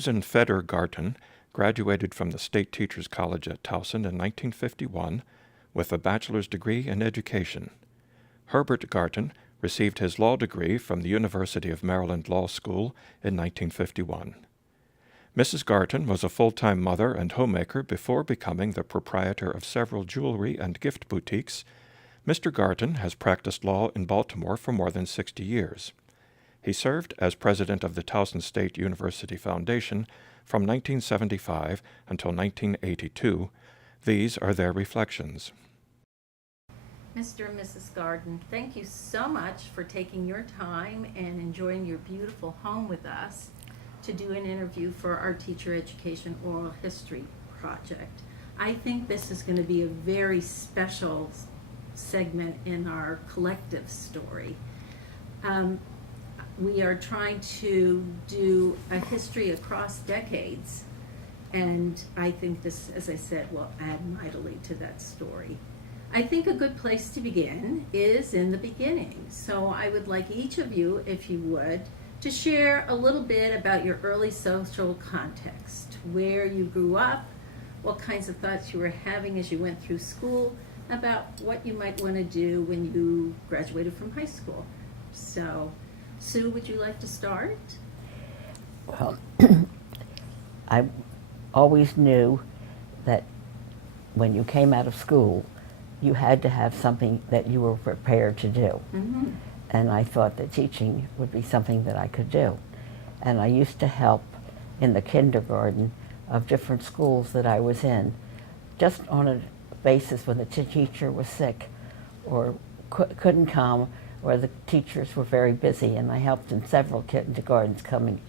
Susan Fedder Garten graduated from the State Teachers College at Towson in 1951 with a bachelor's degree in education. Herbert Garten received his law degree from the University of Maryland Law School in 1951. Mrs. Garten was a full-time mother and homemaker before becoming the proprietor of several jewelry and gift boutiques. Mr. Garten has practiced law in Baltimore for more than 60 years. He served as president of the Towson State University Foundation from 1975 until 1982. These are their reflections. Mr. and Mrs. Garten, thank you so much for taking your time and enjoying your beautiful home with us to do an interview for our Teacher Education Oral History project. I think this is going to be a very special segment in our collective story. We are trying to do a history across decades, and I think this, as I said, will add mightily to that story. I think a good place to begin is in the beginning. So I would like each of you, if you would, to share a little bit about your early social context, where you grew up, what kinds of thoughts you were having as you went through school, about what you might want to do when you graduated from high school. So, Sue, would you like to start? Well, I always knew that when you came out of school, you had to have something that you were prepared to do. Mm-hmm. And I thought that teaching would be something that I could do. And I used to help in the kindergarten of different schools that I was in, just on a basis when the teacher was sick or couldn't come, or the teachers were very busy, and I helped in several kindergartens coming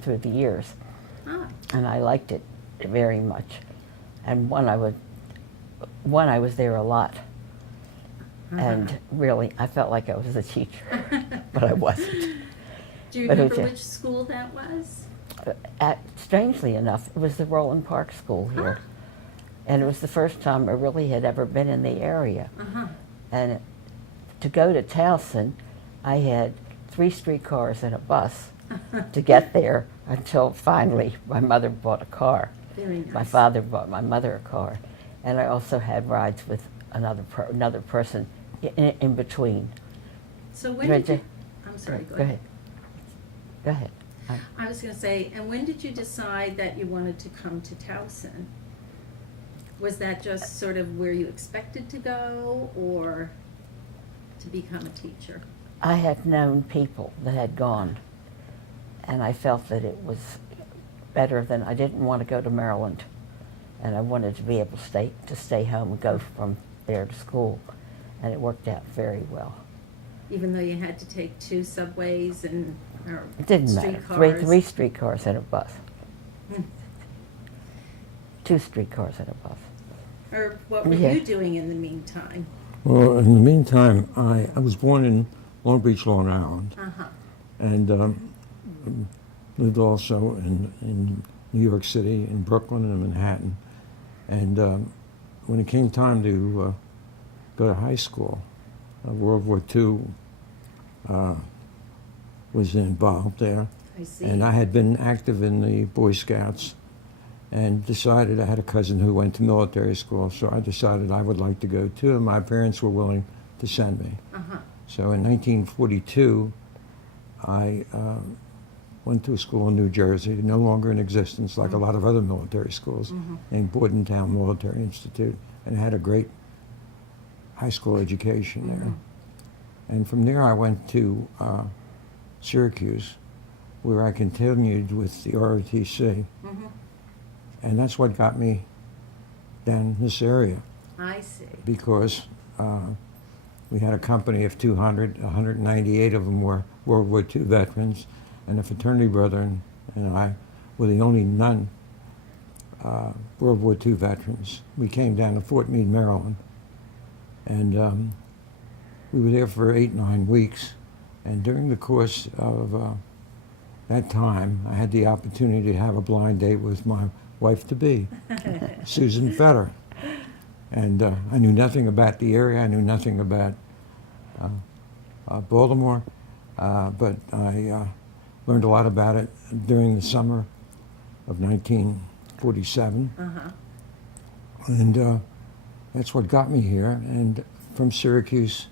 through the years. Ah. And I liked it very much. And one I was there a lot. And really, I felt like I was a teacher, but I wasn't. Do you But it remember was which school that was? Strangely enough, it was the Roland Park School here. And it was the first time I really had ever been in the area. Uh-huh. And to go to Towson, I had 3 streetcars and a bus to get there until finally my mother bought a car. Very nice. My father bought my mother a car. And I also had rides with another person in between. So when did you, I'm sorry, go ahead. Go ahead. I was going to say, and when did you decide that you wanted to come to Towson? Was that just sort of where you expected to go, or to become a teacher? I had known people that had gone, and I felt that it was better than, I didn't want to go to Maryland, and I wanted to be able to stay home and go from there to school, and it worked out very well. Even though you had to take 2 subways and or It didn't matter. streetcars? 3 streetcars and a bus. Hmm. 2 streetcars and a bus. Or what were Yeah. you doing in the meantime? Well, in the meantime, I was born in Long Beach, Long Island, Uh-huh. and lived also in New York City, in Brooklyn, and Manhattan. And when it came time to go to high school, World War II was involved there. I see. And I had been active in the Boy Scouts and decided, I had a cousin who went to military school, so I decided I would like to go too, and my parents were willing to send me. Uh-huh. So in 1942, I went to a school in New Jersey, no longer in existence, like a lot of other military schools, named Bordentown Military Institute, and had a great high school education there. And from there I went to Syracuse, where I continued with the ROTC. And that's what got me down this area, I see. because we had a company of 200, 198 of them were World War II veterans, and a fraternity brother and I were the only World War II veterans. We came down to Fort Meade, Maryland, and we were there for 8-9 weeks. And during the course of that time, I had the opportunity to have a blind date with my wife-to-be, Susan Fedder. And I knew nothing about the area. I knew nothing about Baltimore, but I learned a lot about it during the summer of 1947. Uh-huh. And that's what got me here. And from Syracuse,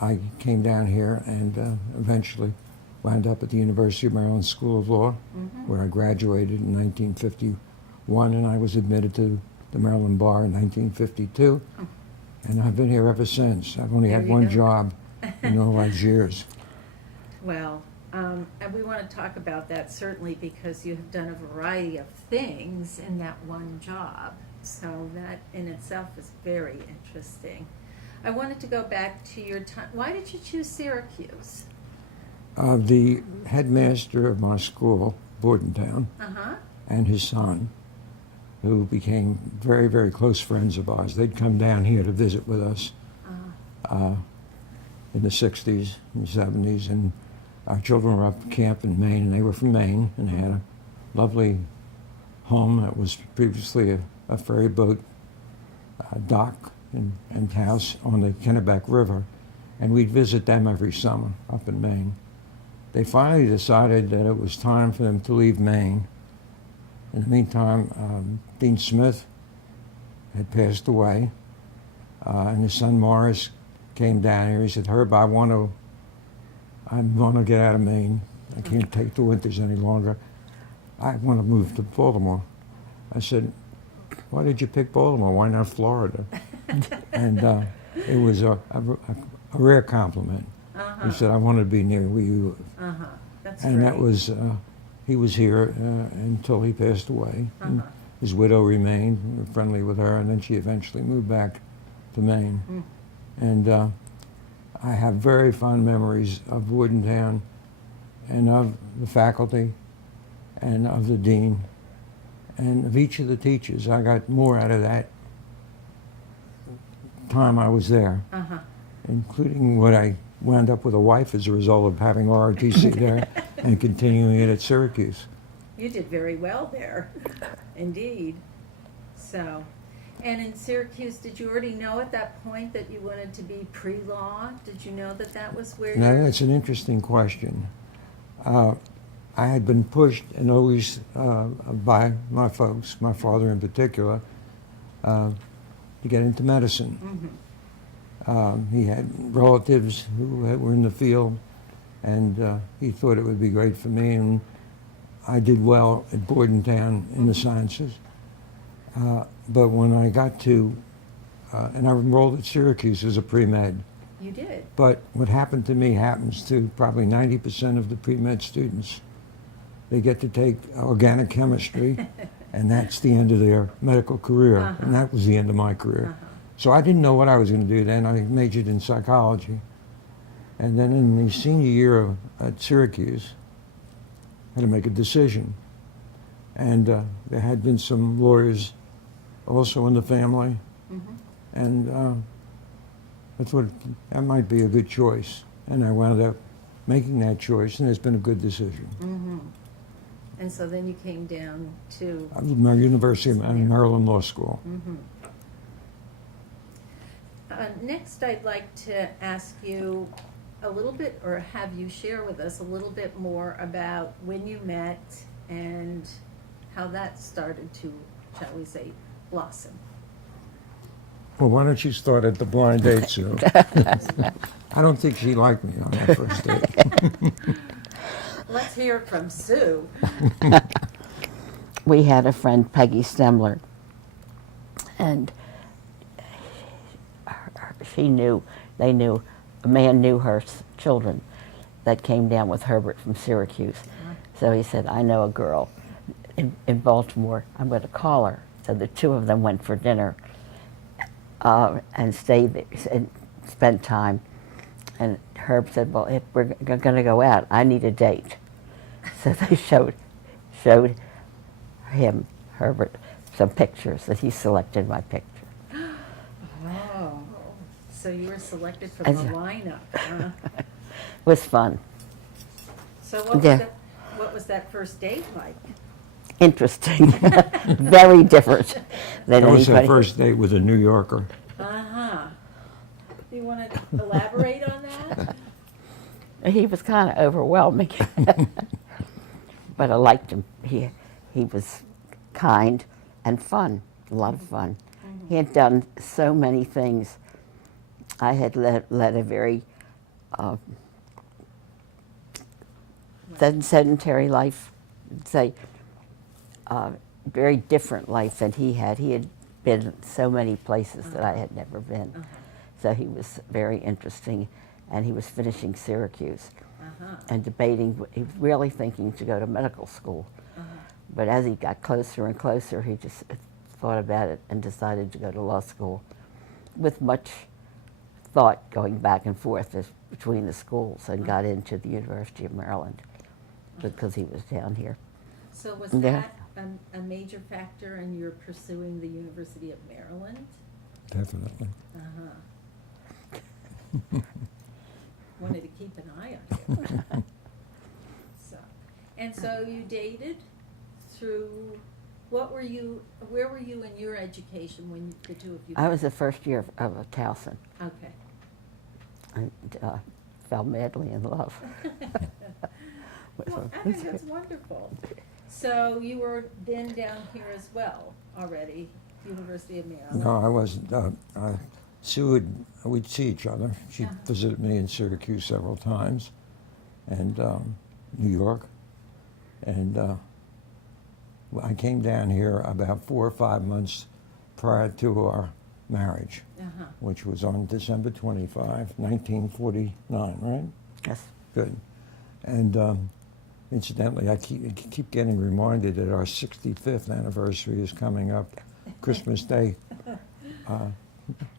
I came down here and eventually wound up at the University of Maryland School of Law, where I graduated in 1951, and I was admitted to the Maryland Bar in 1952. And I've been here ever since. I've only There had you one go. job in all those years. Well, and we want to talk about that certainly because you have done a variety of things in that one job. So that in itself is very interesting. I wanted to go back to your time. Why did you choose Syracuse? The headmaster of my school, Bordentown, Uh-huh. and his son, who became very, very close friends of ours. They'd come down here to visit with us in the 60s and 70s, and our children were up at camp in Maine, and they were from Maine, and they had a lovely home that was previously a ferry boat dock and house on the Kennebec River, and we'd visit them every summer up in Maine. They finally decided that it was time for them to leave Maine. In the meantime, Dean Smith had passed away, and his son Morris came down here. He said, "Herb, I want to get out of Maine. I can't take the winters any longer. I want to move to Baltimore." I said, "Why did you pick Baltimore? Why not Florida?" And it was a rare compliment. He said, "I want to be near where you live." Uh-huh. That's And great. that was, he was here until he passed away. And his widow remained friendly with her, and then she eventually moved back to Maine. And I have very fond memories of Bordentown and of the faculty and of the dean and of each of the teachers. I got more out of that time I was there, including what I wound up with a wife as a result of having ROTC there and continuing it at Syracuse. You did very well there, indeed. So, and in Syracuse, did you already know at that point that you wanted to be pre-law? Did you know that that was where Now, you that's an interesting question. I had been pushed and always by my folks, my father in particular, to get into medicine. He had relatives who were in the field, and he thought it would be great for me, and I did well at Bordentown in the sciences. But when I got to, and I enrolled at Syracuse as a pre-med, You did. but what happened to me happens to probably 90% of the pre-med students. They get to take organic chemistry, and that's the end of their medical career, and that was the end of my career. So I didn't know what I was going to do then. I majored in psychology. And then in the senior year at Syracuse, I had to make a decision. And there had been some lawyers also in the family, and I thought that might be a good choice. And I wound up making that choice, and it's been a good decision. And so then you came down to, I was at University of Maryland Law School. next I'd like to ask you a little bit, or have you share with us a little bit more about when you met and how that started to, shall we say, blossom. Well, why don't you start at the blind date, Sue? I don't think she liked me on that first date. Let's hear from Sue. We had a friend, Peggy Stemler, and she knew, they knew, a man knew her children that came down with Herbert from Syracuse. So he said, I know a girl in Baltimore, I'm going to call her. So the two of them went for dinner and stayed there and spent time. And Herb said, well, if we're going to go out, I need a date. So they showed him, Herbert, some pictures that he selected my picture. Oh, so you were selected from the lineup, huh? It was fun, So what was, Yeah. what was that first date like? interesting, very different than That was her anybody. first date with a New Yorker. Uh-huh. Do you want to elaborate on that? He was kind of overwhelming, but I liked him. He He was kind and fun, a lot of fun. He had done so many things. I had led a very sedentary life, say, very different life than he had. He had been so many places that I had never been. So he was very interesting, and he was finishing Syracuse and debating. He was really thinking to go to medical school. But as he got closer and closer, he just thought about it and decided to go to law school with much thought going back and forth between the schools, and got into the University of Maryland because he was down here. So was Yeah. that a major factor in your pursuing the University of Maryland? Definitely. Wanted to keep an eye on you. So you dated through, where were you in your education when the two of you I met? was the first year of Towson, Okay. and fell madly in love. Well, I think that's wonderful. So you were then down here as well already, University of Maryland? No, I wasn't. Sue we'd see each other. She Uh-huh. visited me in Syracuse several times, and New York. And I came down here about 4 or 5 months prior to our marriage, which was on December 25, 1949, right? Yes. Good. And incidentally, I keep getting reminded that our 65th anniversary is coming up, Christmas Day. Well,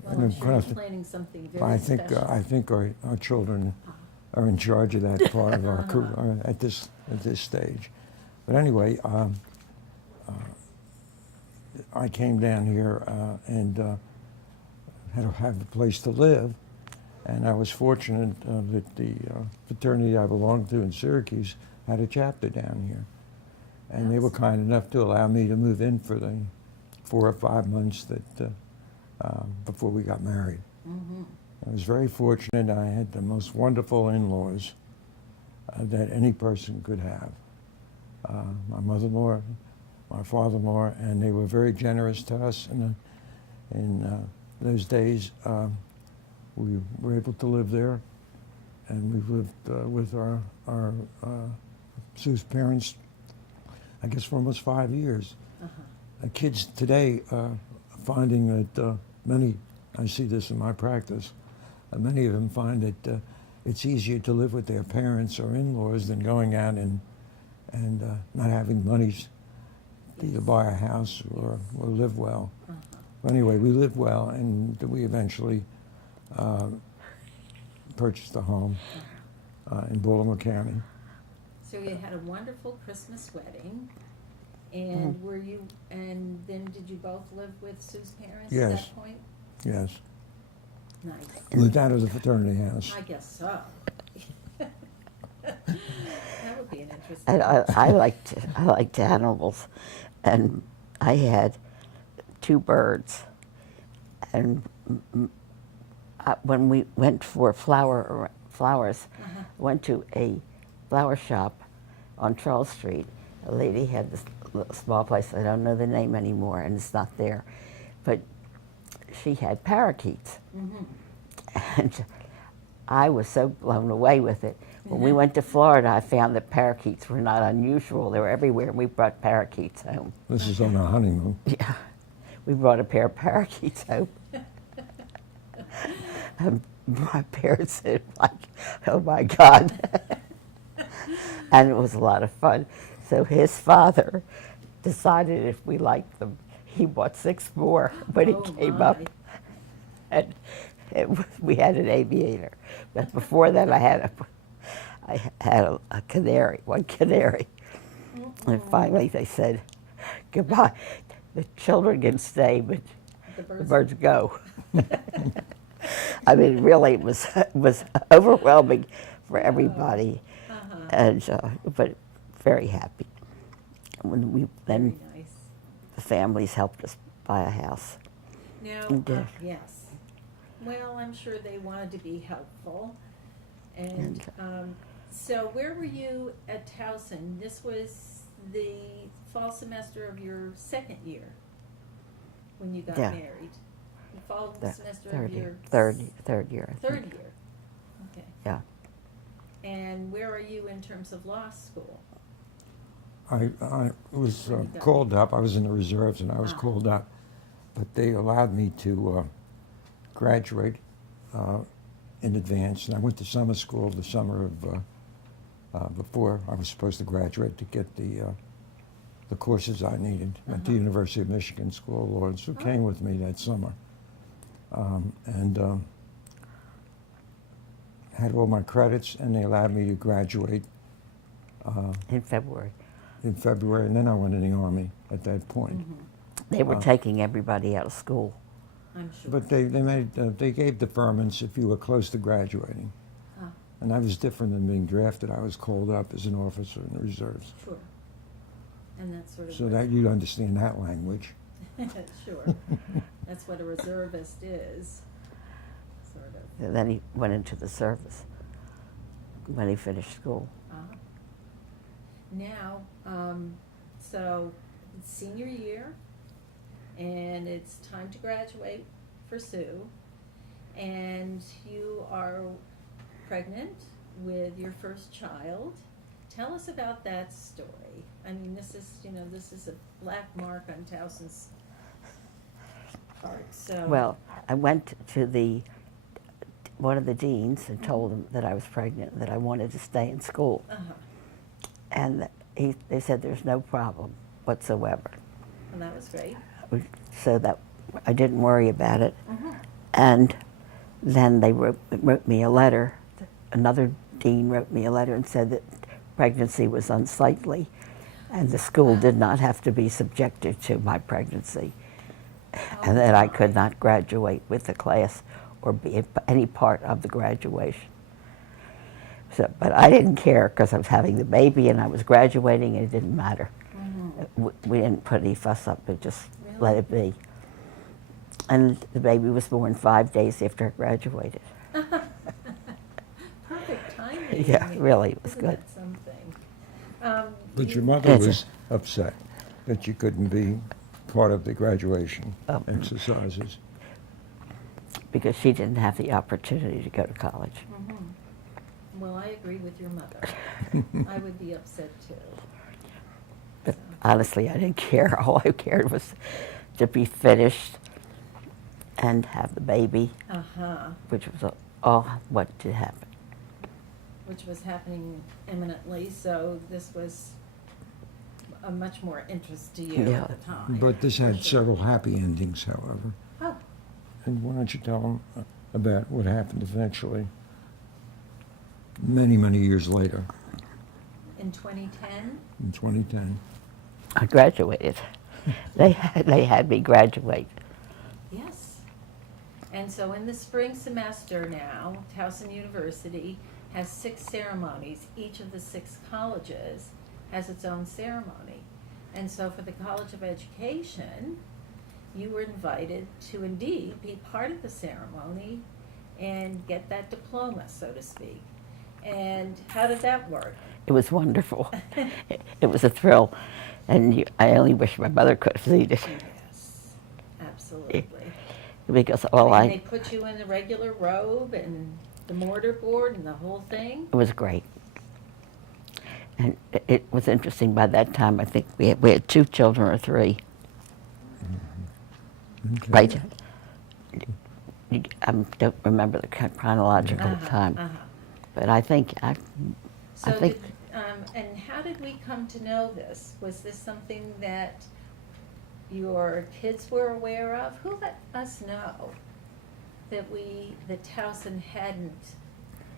And I'm of sure you're course, planning something very I think special. I think our children are in charge of that part of our career at this stage. But anyway, I came down here and had to have a place to live, and I was fortunate that the fraternity I belonged to in Syracuse had a chapter down here, and they were kind enough to allow me to move in for the 4 or 5 months that before we got married. I was very fortunate. I had the most wonderful in-laws that any person could have. My mother-in-law, my father-in-law, and they were very generous to us. In those days, we were able to live there, and we've lived with our Sue's parents, I guess, for almost 5 years. Kids today finding that many, I see this in my practice, many of them find that it's easier to live with their parents or in-laws than going out and not having monies to either buy a house or live well. But anyway, we lived well, and we eventually purchased a home in Baltimore County. So you had a wonderful Christmas wedding, and and then did you both live with Sue's parents at Yes. that point? Yes, Nice. lived out of the fraternity house. I guess so. That would be an interesting. And I liked animals, and I had 2 birds. And when we went for flowers, went to a flower shop on Charles Street. A lady had this little small place. I don't know the name anymore, and it's not there, but she had parakeets, and I was so blown away with it. When we went to Florida, I found that parakeets were not unusual. They were everywhere, and we brought parakeets home. This is on our honeymoon. Yeah, we brought a pair of parakeets home. And my parents said, like, "Oh my God." And it was a lot of fun. So his father decided if we liked them, he bought 6 more when he came up. And we had an aviator. But before that, I had a canary, 1 canary. And finally they said, "Goodbye. The children can stay, but the birds go." I mean, really, it was overwhelming for everybody, and but very happy. When we then Very nice. the families helped us buy a house. Now, yes. Well, I'm sure they wanted to be helpful. And so where were you at Towson? This was the fall semester of your second year when you got Yeah. married. The fall The semester third of your year, third year. I third think. year. Okay. Yeah. And where are you in terms of law school? I was When you got called up. I was in the reserves, and I was Ah. called up, but they allowed me to graduate in advance. And I went to summer school the summer of before I was supposed to graduate to get the courses I needed. Went to Uh-huh. University of Michigan School of Law, and so Oh. came with me that summer, and had all my credits, and they allowed me to graduate In February. in February, and then I went in the Army at that point. Mhm. They were taking everybody out of school. I'm sure. But they gave deferments if you were close to graduating, Ah, and that was different than being drafted. I was called up as an officer in the reserves, sure. And that's sort of so what- that you'd understand that language. Sure. That's what a reservist is, sort of. And then he went into the service when he finished school. Now, so it's senior year, and it's time to graduate for Sue, and you are pregnant with your first child. Tell us about that story. I mean, this is a black mark on Towson's part, so. Well, I went to one of the deans and told him that I was pregnant and that I wanted to stay in school. Uh-huh. And they said there's no problem whatsoever. And that was great. So that I didn't worry about it. Uh-huh. And then they wrote me a letter. Another dean wrote me a letter and said that pregnancy was unsightly and the school did not have to be subjected to my pregnancy, and that I could not graduate with the class or be any part of the graduation. So, but I didn't care because I was having the baby and I was graduating, and it didn't matter. Mhm. We didn't put any fuss up, it just Really? let it be. And the baby was born 5 days after I graduated. Perfect timing. Yeah, really, it was Isn't good. that something? But you- your mother That's was upset that you couldn't be part of the graduation Oh. exercises. Because she didn't have the opportunity to go to college. Mhm. Well, I agree with your mother. I would be upset too. But So, honestly, I didn't care. All I cared was to be finished and have the baby, Uh-huh, which was all what did happen. which was happening imminently, so this was a much more interest to you Yeah. at the time. But this for had sure. several happy endings, however. Oh, And why don't you tell them about what happened eventually, many, many years later, in 2010? in 2010? I graduated. They had me graduate. Yes. And so in the spring semester now, Towson University has 6 ceremonies. Each of the 6 colleges has its own ceremony. And so for the College of Education, you were invited to indeed be part of the ceremony and get that diploma, so to speak. And how did that work? It was wonderful. It was a thrill, and I only wish my mother could have seen it, Yes, absolutely. because all And they I put you in the regular robe and the mortar board and the whole thing? it was great. And it was interesting. By that time, I think we had 2 children or 3. Okay. Right. I don't remember the chronological Uh-huh, time, uh-huh. but I think So think- did, and how did we come to know this? Was this something that your kids were aware of? Who let us know that Towson hadn't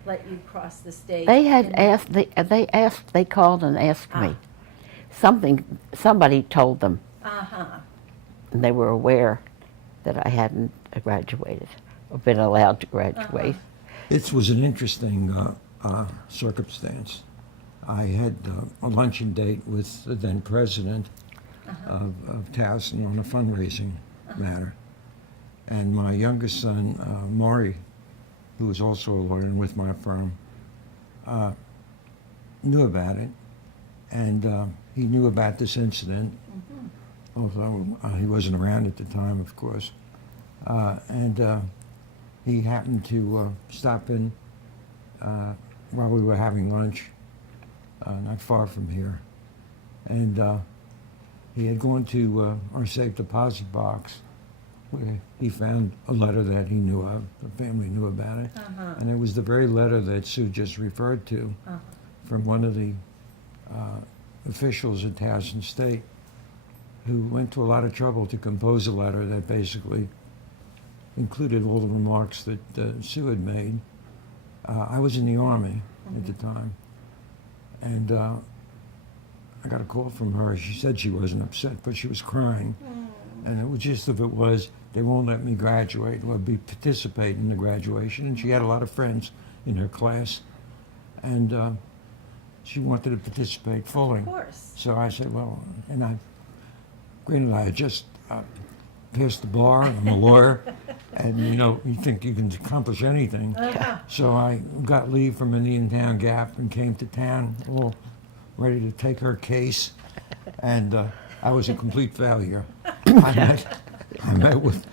let you cross the stage? they had in- asked. They called and asked me. Somebody told them, Uh-huh, and they were aware that I hadn't graduated or been allowed to graduate. Uh-huh. It was an interesting circumstance. I had a luncheon date with the then president of Towson on a fundraising matter. And my youngest son, Maury, who was also a lawyer and with my firm, knew about it. And he knew about this incident, although he wasn't around at the time, of course. And he happened to stop in while we were having lunch, not far from here. And he had gone to our safe deposit box where he found a letter that he knew of, the family knew about it. And it was the very letter that Sue just referred to from one of the officials at Towson State, who went to a lot of trouble to compose a letter that basically included all the remarks that Sue had made. I was in the Army at the time, and I got a call from her. She said she wasn't upset, but she was crying. And the gist of it was, they won't let me graduate or participate in the graduation. And she had a lot of friends in her class, and she wanted to participate fully. Of course. So I said, well, and granted, I had just passed the bar, I'm a lawyer, and you think you can accomplish anything. So I got leave from Indiantown Gap and came to town, all ready to take her case, and I was a complete failure. I met with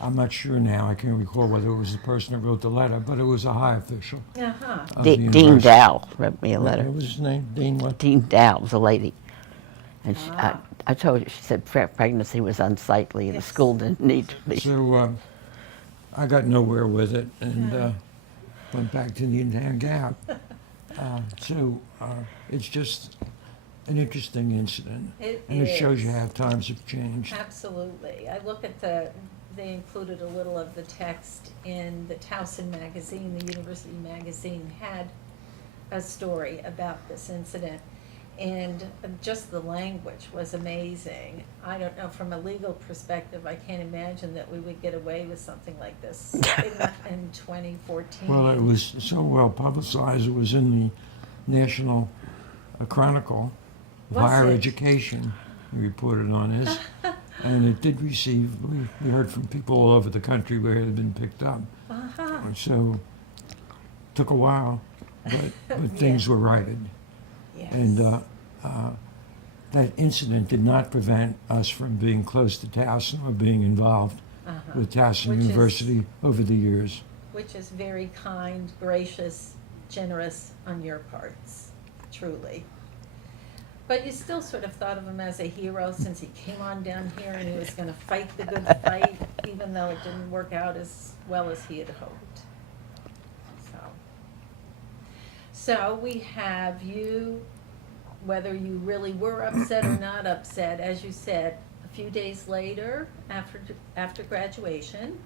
I'm not sure now, I can't recall whether it was the person who wrote the letter, but it was a high official. Of the Dean university. Dow wrote me a letter. What was his name? Dean what? Dean Dow was a lady. And I told her, she said pregnancy was unsightly and the school didn't need to be. So I got nowhere with it and went back to the Indian Gap. So it's just an interesting incident. It And it shows you is. how times have changed. Absolutely. I look at they included a little of the text in the Towson magazine. The university magazine had a story about this incident. And just the language was amazing. I don't know, from a legal perspective, I can't imagine that we would get away with something like this in 2014. Well, it was so well publicized. It was in the National Chronicle of Was Higher it? Education. He reported on this. And it did receive, we heard from people all over the country where it had been picked up. So it took a while, but things were righted. Yes. And that incident did not prevent us from being close to Towson or being involved with Towson Which is- University over the years. Which is very kind, gracious, generous on your parts, truly. But you still sort of thought of him as a hero since he came on down here and he was going to fight the good fight, even though it didn't work out as well as he had hoped. So we have you, whether you really were upset or not upset, as you said, a few days later, after graduation,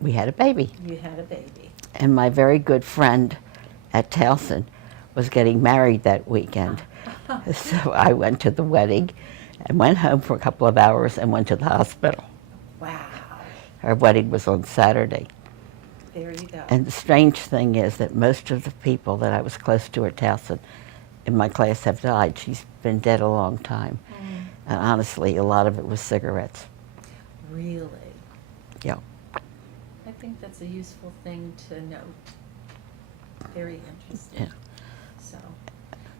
We had a baby. you had a baby. And my very good friend at Towson was getting married that weekend. So I went to the wedding and went home for a couple of hours and went to the hospital. Wow. Her wedding was on Saturday. There you go. And the strange thing is that most of the people that I was close to at Towson in my class have died. She's been dead a long time. And honestly, a lot of it was cigarettes. Really? Yeah. I think that's a useful thing to note. Very interesting. Yeah. So,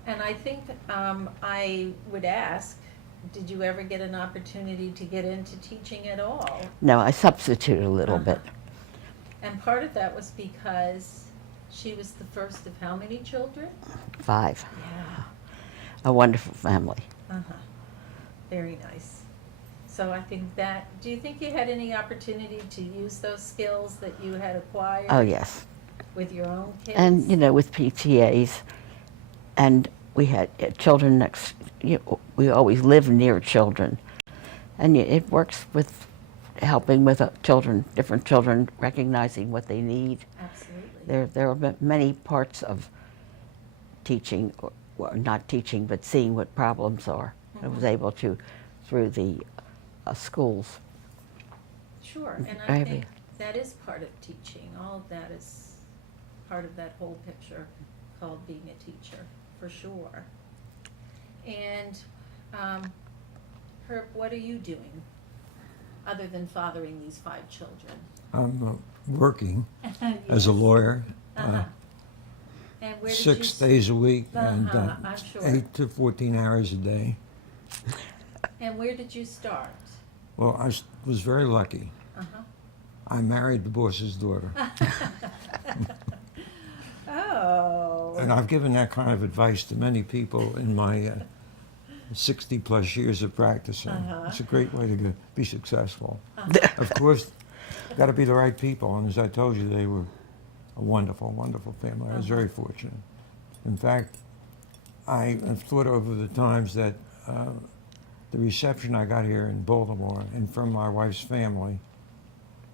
and I think I would ask, did you ever get an opportunity to get into teaching at all? No, I substituted a little bit. And part of that was because she was the first of how many children? 5. Yeah. A wonderful family. Very nice. So I think do you think you had any opportunity to use those skills that you had acquired? Oh, yes. With your own kids? And, with PTAs. And we had children next, we always live near children. And it works with helping with different children, recognizing what they need. Absolutely. There are many parts of teaching, or not teaching, but seeing what problems are. I was able to through the schools. Sure, and I Maybe. think that is part of teaching. All of that is part of that whole picture called being a teacher, for sure. And Herb, what are you doing other than fathering these 5 children? I'm working as a lawyer. And where did 6 you days a week and I'm sure. 8 to 14 hours a day. And where did you start? Well, was very lucky. Uh-huh. I married the boss's daughter. Oh. And I've given that kind of advice to many people in my 60 plus years of practicing. It's a great way to be successful. Of course, got to be the right people. And as I told you, they were a wonderful, wonderful family. I was very fortunate. In fact, I have thought over the times that the reception I got here in Baltimore and from my wife's family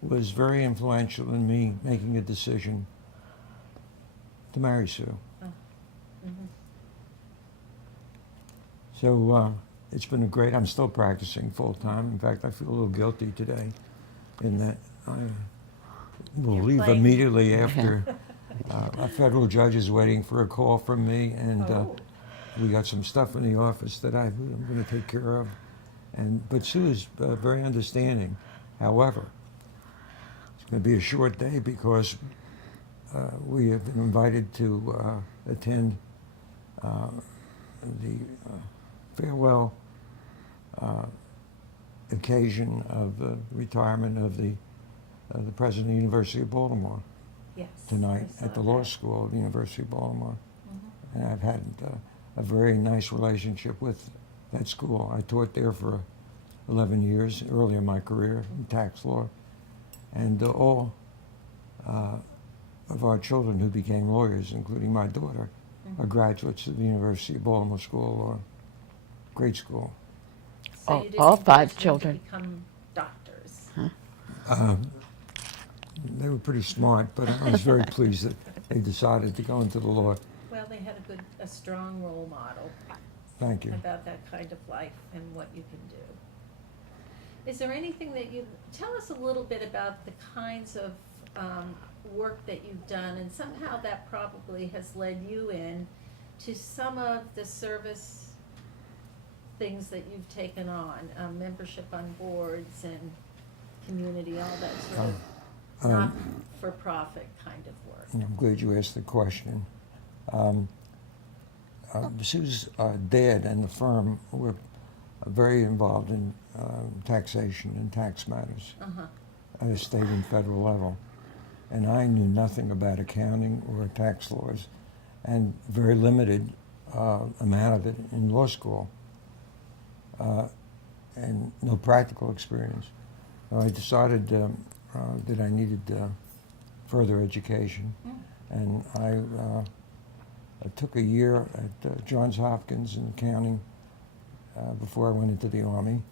was very influential in me making a decision to marry Sue. So it's been I'm still practicing full time. In fact, I feel a little guilty today in that I will You're leave playing. immediately after a federal judge is waiting for a call from me, and we got some stuff in the office that I'm going to take care of. But Sue is very understanding. However, it's going to be a short day because we have been invited to attend the farewell occasion of the retirement of the president of the University of Baltimore Yes. tonight I saw at the law that. school at the University of Baltimore. And I've had a very nice relationship with that school. I taught there for 11 years early in my career in tax law. And all of our children who became lawyers, including my daughter, are graduates of the University of Baltimore School of Law. Great school. So All- you didn't all encourage five them to children. become doctors. They were pretty smart, but I was very pleased that they decided to go into the law. Well, they had a strong role model Thank you. about that kind of life and what you can do. Is there anything that tell us a little bit about the kinds of work that you've done, and somehow that probably has led you in to some of the service things that you've taken on, membership on boards and community, all that sort of not-for-profit kind of work. I'm glad you asked the question. Sue's dad and the firm were very involved in taxation and tax matters at a state and federal level. And I knew nothing about accounting or tax laws, and very limited amount of it in law school, and no practical experience. So I decided that I needed further education, and I took a year at Johns Hopkins in accounting before I went into the Army.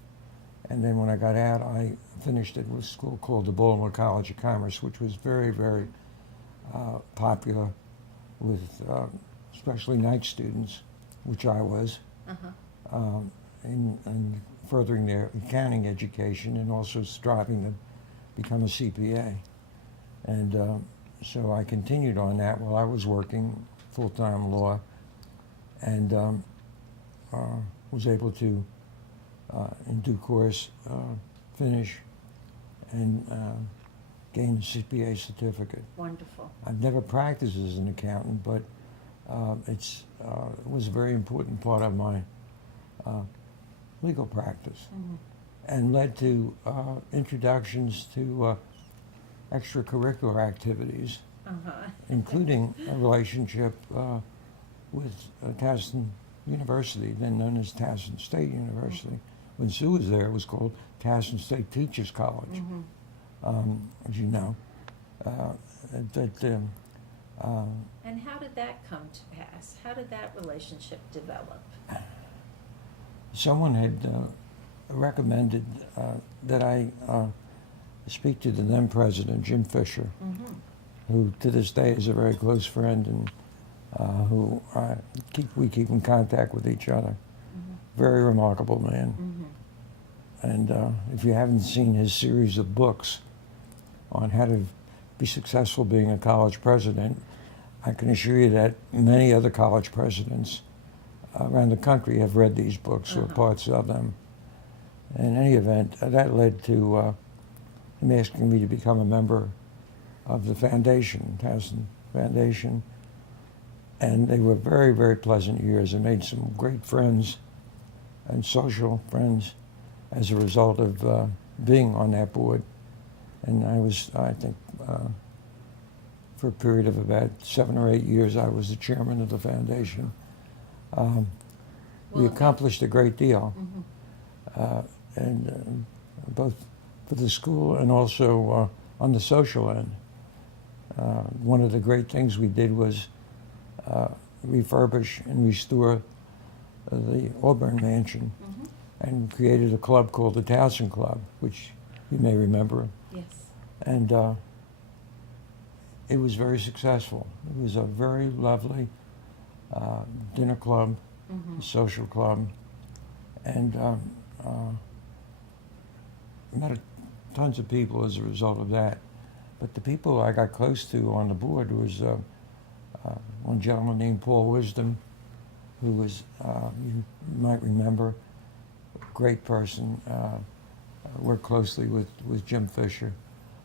And then when I got out, I finished at a school called the Baltimore College of Commerce, which was very, very popular with especially night students, which I was, in furthering their accounting education and also striving to become a CPA. And so I continued on that while I was working full-time law, and was able to, in due course, finish and gain a CPA certificate. Wonderful. I've never practiced as an accountant, but it was a very important part of my legal practice, and led to introductions to extracurricular activities, including a relationship with Towson University, then known as Towson State University. When Sue was there, it was called Towson State Teachers College, as you know. And how did that come to pass? How did that relationship develop? Someone had recommended that I speak to the then president, Jim Fisher, who to this day is a very close friend, and who we keep in contact with each other. Very remarkable man. And if you haven't seen his series of books on how to be successful being a college president, I can assure you that many other college presidents around the country have read these books or parts of them. In any event, that led to him asking me to become a member of the foundation, Towson Foundation. And they were very, very pleasant years. I made some great friends and social friends as a result of being on that board. And I think, for a period of about 7 or 8 years, I was the chairman of the foundation. We accomplished a great deal, and both for the school and also on the social end. One of the great things we did was refurbish and restore the Auburn Mansion and created a club called the Towson Club, which you may remember. Yes. And it was very successful. It was a very lovely dinner club, social club, and met tons of people as a result of that. But the people I got close to on the board was one gentleman named Paul Wisdom, who was, you might remember, a great person, worked closely with Jim Fisher.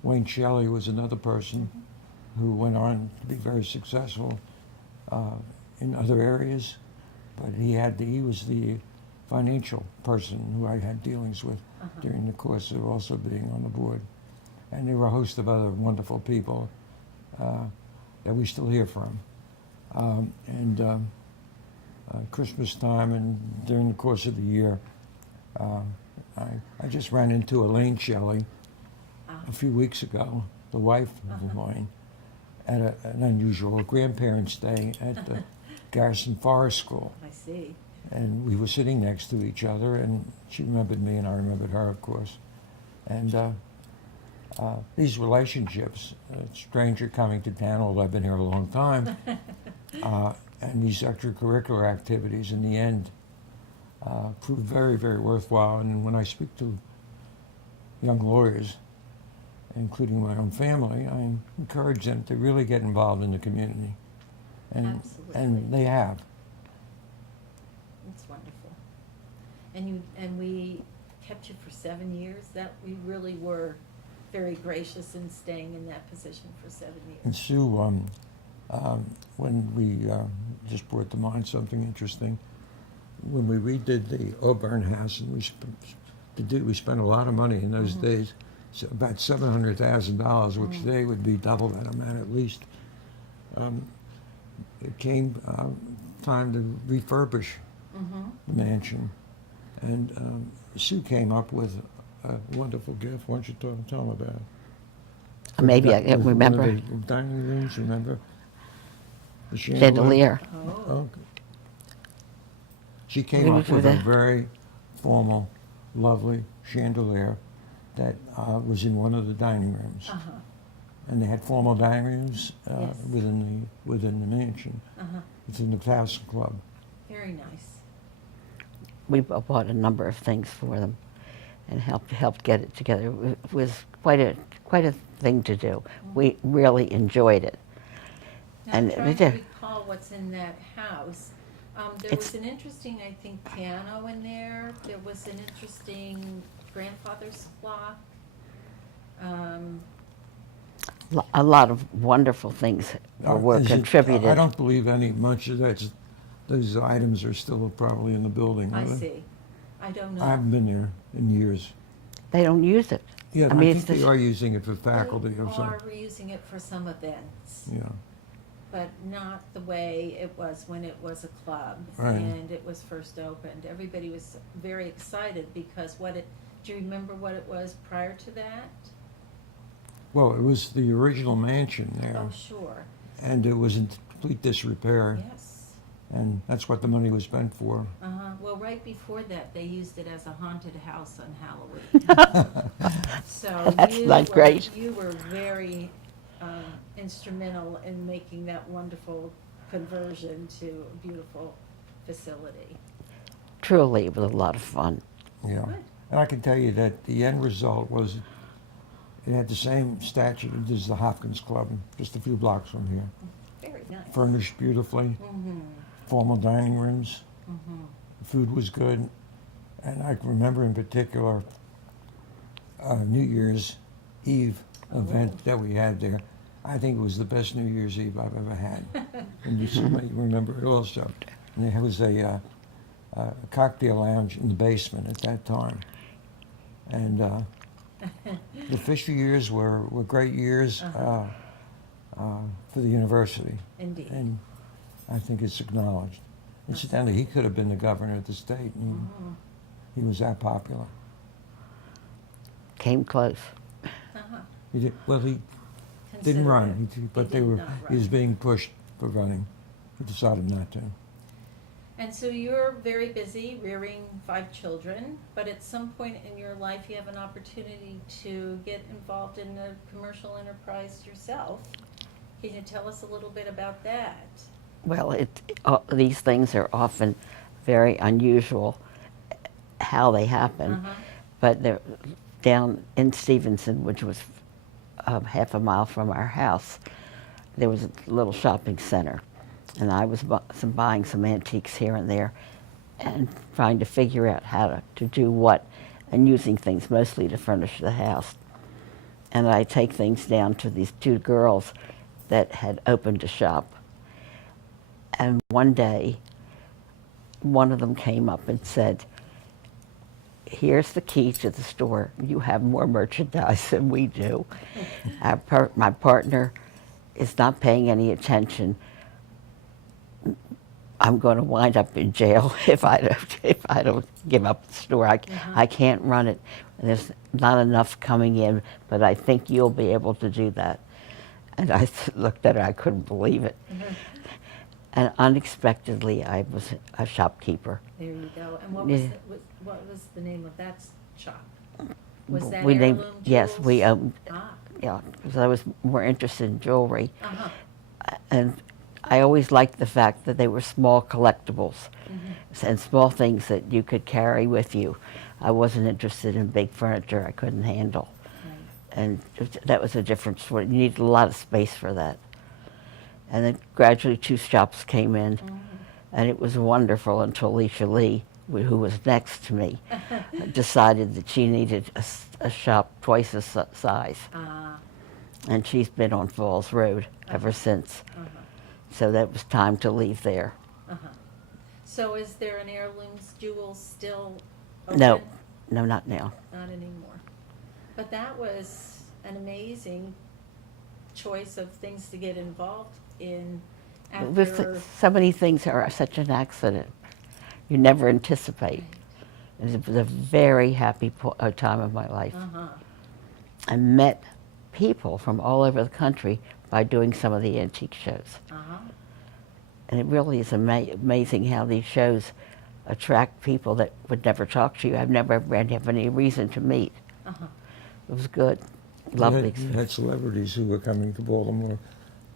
Wayne Shelley was another person who went on to be very successful in other areas, but he was the financial person who I had dealings with during the course of also being on the board. And there were a host of other wonderful people that we still hear from. Christmas time and during the course of the year, I just ran into Elaine Shelley a few weeks ago, the wife of mine, at an unusual grandparents' day at the Garrison Forest School. I see. And we were sitting next to each other, and she remembered me, and I remembered her, of course. And these relationships, a stranger coming to town, although I've been here a long time, and these extracurricular activities in the end proved very, very worthwhile. And when I speak to young lawyers, including my own family, I encourage them to really get involved in the community. And, Absolutely. and they have. It's wonderful. And we kept you for 7 years. That we really were very gracious in staying in that position for 7 years. And Sue, when we just brought to mind something interesting, when we redid the Auburn house, and we spent a lot of money in those days, so about $700,000, which today would be double that amount at least. It came time to refurbish the mansion, and Sue came up with a wonderful gift. Why don't you tell them about it? Maybe I can One of remember. the dining rooms, remember? The Chandelier. Oh. Oh. She came up with a very formal, lovely chandelier that was in one of the dining rooms. And they had formal dining rooms Yes. within the mansion, within the Towson Club. Very nice. We bought a number of things for them and helped get it together. It was quite a thing to do. We really enjoyed it. Now, And I'm we trying to did. recall what's in that house. There It's- was an interesting, I think, piano in there. There was an interesting grandfather's clock. A lot of wonderful things were Is it- contributed. I don't believe much of that. Those items are still probably in the building. I are they? see. I don't know. I haven't been there in years. They don't use it. Yeah, I mean, I it's think they just- are using it for faculty They or are something. reusing it for some events, Yeah. but not the way it was when it was a club Right. and it was first opened. Everybody was very excited because do you remember what it was prior to that? Well, it was the original mansion there, Oh, sure. and it was in complete disrepair, Yes. and that's what the money was spent for. Well, right before that, they used it as a haunted house on Halloween. So That's not great. You were very instrumental in making that wonderful conversion to a beautiful facility. Truly, it was a lot of fun. Yeah. Good. And I can tell you that the end result was it had the same statute as the Hopkins Club, just a few blocks from here. Very nice. Furnished beautifully, formal dining rooms, the food was good, and I can remember in particular New Year's Eve event that we had there. I think it was the best New Year's Eve I've ever had. And you might remember it also. And there was a cocktail lounge in the basement at that time. And the Fisher years were great years for the university. Indeed. And I think it's acknowledged. Incidentally, he could have been the governor of the state. And he was that popular. Came close. Uh-huh. He did, well, he didn't Consider run, it. but He did not he was run. being pushed for running. He decided not to. And so you're very busy rearing 5 children, but at some point in your life you have an opportunity to get involved in a commercial enterprise yourself. Can you tell us a little bit about that? Well, these things are often very unusual how they happen, Uh-huh. but they're down in Stevenson, which was half a mile from our house, there was a little shopping center, and I was buying some antiques here and there and trying to figure out how to do what, and using things mostly to furnish the house. And I take things down to these 2 girls that had opened a shop. And one day, one of them came up and said, "Here's the key to the store. You have more merchandise than we do. My partner is not paying any attention. I'm going to wind up in jail if I don't give up the store. I can't run it. There's not enough coming in, but I think you'll be able to do that." And I looked at her. I couldn't believe it. And unexpectedly, I was a shopkeeper. There you go. And what was the name of that shop? Was that We named- heirloom yes, jewels? we owned. Ah. Yeah, because I was more interested in jewelry. Uh-huh. And I always liked the fact that they were small collectibles and small things that you could carry with you. I wasn't interested in big furniture I couldn't handle. Right. And that was a different sort. You needed a lot of space for that. And then gradually 2 shops came in, and it was wonderful until Alicia Lee, who was next to me, decided that she needed a shop twice the size. Ah. And she's been on Falls Road ever since. Uh-huh. So that was time to leave there. Uh-huh. So is there an heirlooms jewels still open? No, not now. Not anymore. But that was an amazing choice of things to get involved in after. So many things are such an accident. You never anticipate. It was a very happy time of my life. Uh-huh. I met people from all over the country by doing some of the antique shows. Uh-huh. And it really is amazing how these shows attract people that would never talk to you. I've never have any reason to meet. Uh-huh. It was good. Lovely You experience. had celebrities who were coming to Baltimore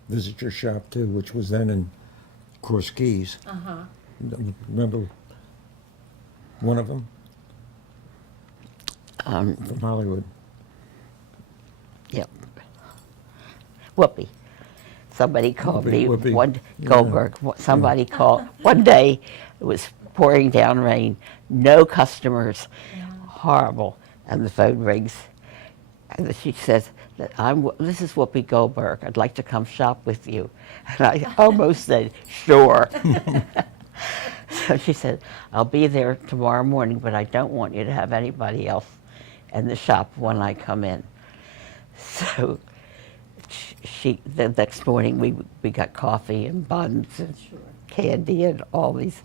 visit your shop too, which was then in Course Keys. Uh-huh. Remember one of them from Hollywood? Yep. Whoopi. Somebody called me Whoopi. one Yeah. Goldberg. Somebody called one day. It was pouring down rain. No customers. Horrible. And the phone rings, and she says that this is Whoopi Goldberg. I'd like to come shop with you. And I almost said sure. So she said, "I'll be there tomorrow morning, but I don't want you to have anybody else in the shop when I come in." So the next morning we got coffee and buns and Sure. candy and all these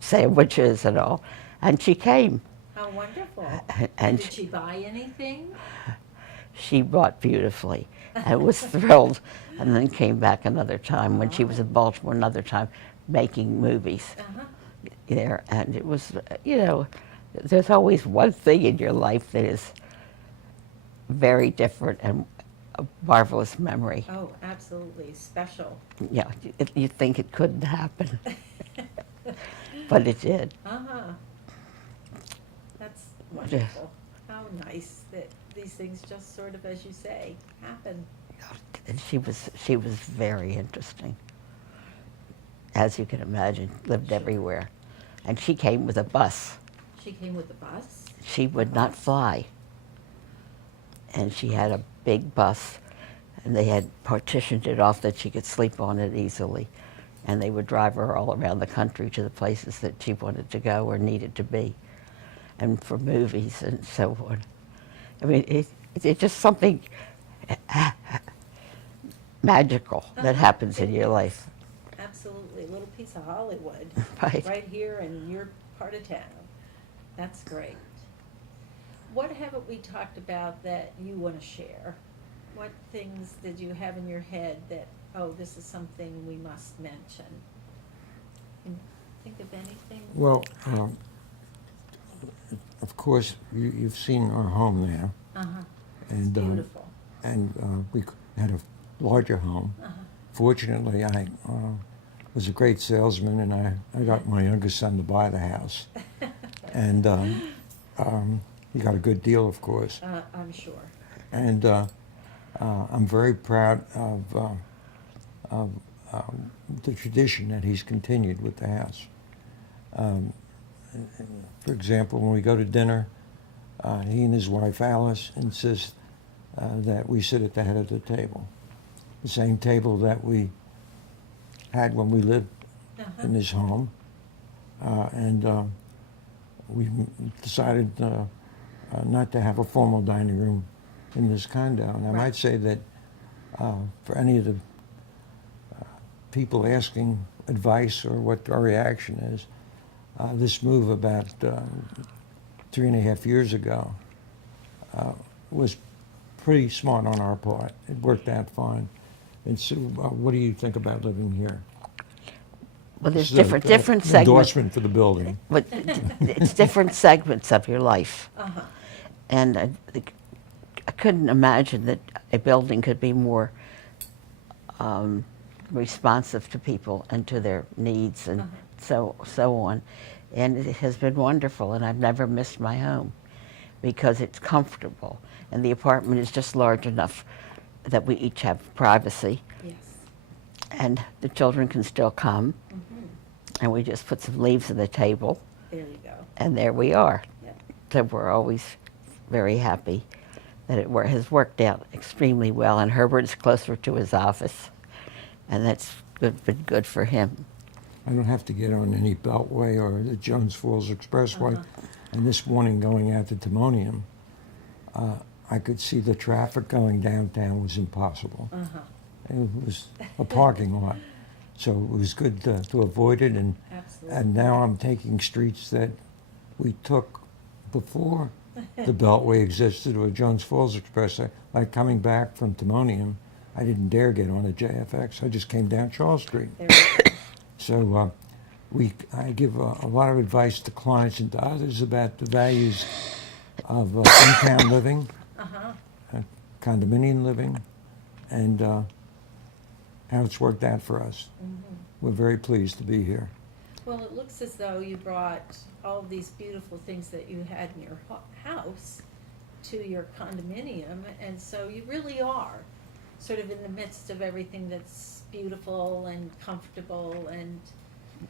sandwiches and all. And she came. How wonderful. And did she buy anything? she bought beautifully and was thrilled, and then came back another time when she was in Baltimore another time making movies Uh-huh. there. And it was, there's always one thing in your life that is very different and a marvelous memory. Oh, absolutely. Special. Yeah, you think it couldn't happen, but it did. Uh-huh. That's wonderful. How nice that these things just sort of, as you say, happen. And she was very interesting, as you can imagine. Lived everywhere, and she came with a bus. She came with the bus. She would not fly, and she had a big bus, and they had partitioned it off that she could sleep on it easily. And they would drive her all around the country to the places that she wanted to go or needed to be, and for movies and so on. I mean, it's just something magical that happens in It your is. life. Absolutely, a little piece of Hollywood, Right. here in your part of town. That's great. What haven't we talked about that you want to share? What things did you have in your head that, oh, this is something we must mention? Can you think of anything? Well, of course, you've seen our home now. Uh-huh. And, Beautiful. We had a larger home. Uh-huh. Fortunately, I was a great salesman, and I got my youngest son to buy the house. And he got a good deal, of course. I'm sure. And I'm very proud of the tradition that he's continued with the house. For example, when we go to dinner, he and his wife Alice insist that we sit at the head of the table, the same table that we had when we lived in his home, and we decided not to have a formal dining room in this condo. And I might say that for any of the people asking advice or what our reaction is, this move about 3.5 years ago was pretty smart on our part. It worked out fine. And so, what do you think about living here? Well, there's This is different an segments. endorsement for the building. But it's different segments of your life. Uh-huh. And I couldn't imagine that a building could be more responsive to people and to their needs and so on. And it has been wonderful, and I've never missed my home because it's comfortable. And the apartment is just large enough that we each have privacy, Yes. and the children can still come. And we just put some leaves on the table, There you go. and there we are. Yep. So we're always very happy that it has worked out extremely well. And Herbert is closer to his office, and that's been good for him. I don't have to get on any Beltway or the Jones Falls Expressway. And this morning going out to Timonium, I could see the traffic going downtown was impossible. It was a parking lot. So it was good to avoid it. And now I'm taking streets that we took before the Beltway existed or Jones Falls Expressway. Like coming back from Timonium, I didn't dare get on the JFX. I just came down Charles Street. There you go. So I give a lot of advice to clients and to others about the values of in-town living, condominium living, and how it's worked out for us. We're very pleased to be here. Well, it looks as though you brought all of these beautiful things that you had in your house to your condominium, and so you really are sort of in the midst of everything that's beautiful and comfortable, and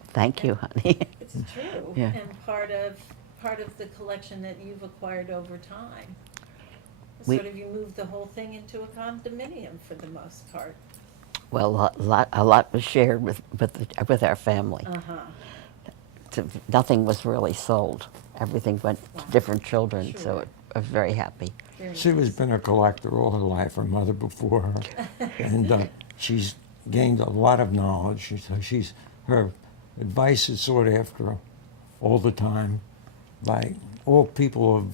Thank you, honey. it's true. Yeah. And part of the collection that you've acquired over time. We- Sort of you moved the whole thing into a condominium for the most part. Well, a lot was shared with our family. So nothing was really sold. Everything went to different children, so Sure. I was very happy. Very She was nice. been a collector all her life, her mother before her, and she's gained a lot of knowledge. Her advice is sought after all the time by all people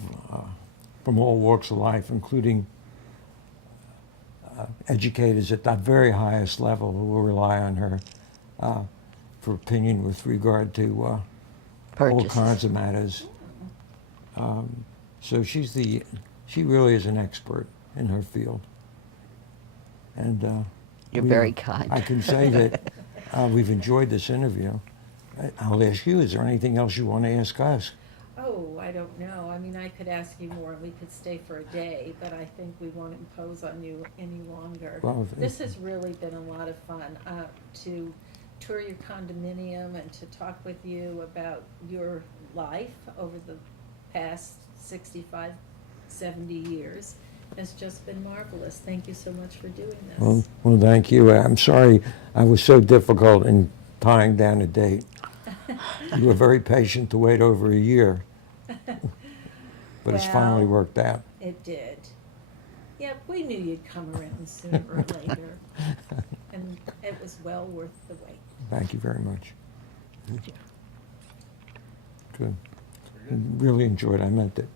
from all walks of life, including educators at the very highest level who will rely on her for opinion with regard to all Purchases. kinds of matters. So she really is an expert in her field. And You're very kind. I can say that we've enjoyed this interview. I'll ask you, is there anything else you want to ask us? Oh, I don't know. I mean, I could ask you more. We could stay for a day, but I think we won't impose on you any longer. Well, This has really been a lot of fun to tour your condominium and to talk with you about your life over the past 65, 70 years. has just been marvelous. Thank you so much for doing this. Well, thank you. I'm sorry I was so difficult in tying down a date. You were very patient to wait over a year, but it's finally Well, worked out. It did. Yep, we knew you'd come around sooner or later, and it was well worth the wait. Thank you very much. Good. Really enjoyed it. I meant it.